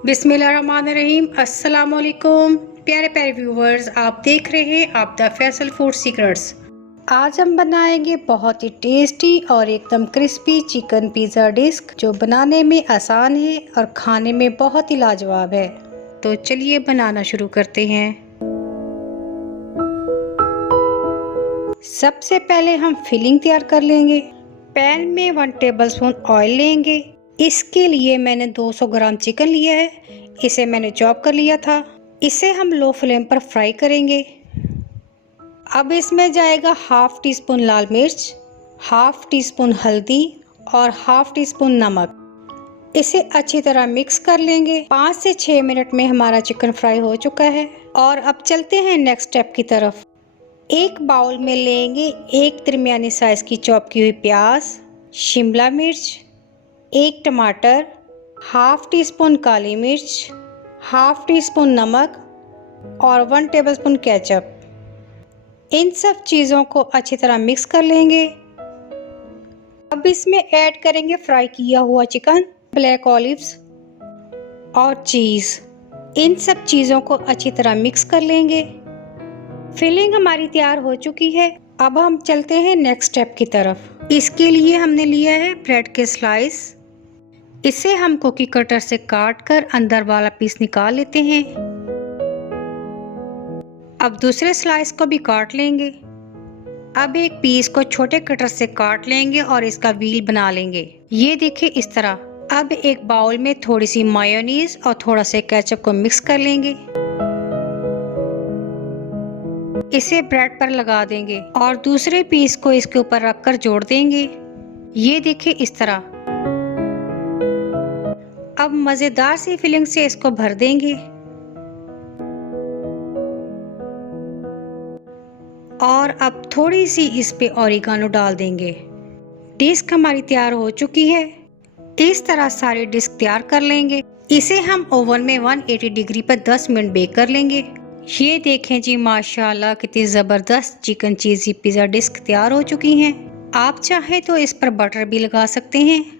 बिस्मिल्लाहिर्रहमानिर्रहीम। अस्सलाम वालेकुम प्यारे प्यारे व्यूवर्स, आप देख रहे हैं आप द फैसल फूड सीक्रेट्स। आज हम बनाएंगे बहुत ही टेस्टी और एकदम क्रिस्पी चिकन पिज़्ज़ा डिस्क, जो बनाने में आसान है और खाने में बहुत ही लाजवाब है। तो चलिए बनाना शुरू करते हैं। सबसे पहले हम फिलिंग तैयार कर लेंगे। पैन में 1 टेबलस्पून ऑयल लेंगे। इसके लिए मैंने 200 ग्राम चिकन लिया है, इसे मैंने चॉप कर लिया था। इसे हम लो फ्लेम पर फ्राई करेंगे। अब इसमें जाएगा हाफ टी स्पून लाल मिर्च, हाफ टी स्पून हल्दी और हाफ टी स्पून नमक। इसे अच्छी तरह मिक्स कर लेंगे। 5 से 6 मिनट में हमारा चिकन फ्राई हो चुका है। और अब चलते हैं नेक्स्ट स्टेप की तरफ। एक बाउल में लेंगे एक दरमियानी साइज की चॉप की हुई प्याज, शिमला मिर्च, एक टमाटर, हाफ टी स्पून काली मिर्च, हाफ टी स्पून नमक और 1 टेबलस्पून केचप। इन सब चीज़ों को अच्छी तरह मिक्स कर लेंगे। अब इसमें ऐड करेंगे फ्राई किया हुआ चिकन, ब्लैक ऑलिव्स और चीज़। इन सब चीज़ों को अच्छी तरह मिक्स कर लेंगे। फिलिंग हमारी तैयार हो चुकी है। अब हम चलते हैं नेक्स्ट स्टेप की तरफ। इसके लिए हमने लिया है ब्रेड के स्लाइस। इसे हम कुकी कटर से काट कर अंदर वाला पीस निकाल लेते हैं। अब दूसरे स्लाइस को भी काट लेंगे। अब एक पीस को छोटे कटर से काट लेंगे और इसका व्हील बना लेंगे। ये देखिए इस तरह। अब एक बाउल में थोड़ी सी मायोनीज और थोड़ा सा केचप को मिक्स कर लेंगे। इसे ब्रेड पर लगा देंगे और दूसरे पीस को इसके ऊपर रखकर जोड़ देंगे। ये देखिए इस तरह। अब मजेदार सी फिलिंग से इसको भर देंगे और अब थोड़ी सी इस पे ऑरिगानो डाल देंगे। डिस्क हमारी तैयार हो चुकी है। इस तरह सारी डिस्क तैयार कर लेंगे। इसे हम ओवन में 180 डिग्री पर 10 मिनट बेक कर लेंगे। ये देखें जी, माशाल्लाह कितनी ज़बरदस्त चिकन चीज़ी पिज़्ज़ा डिस्क तैयार हो चुकी हैं। आप चाहें तो इस पर बटर भी लगा सकते हैं।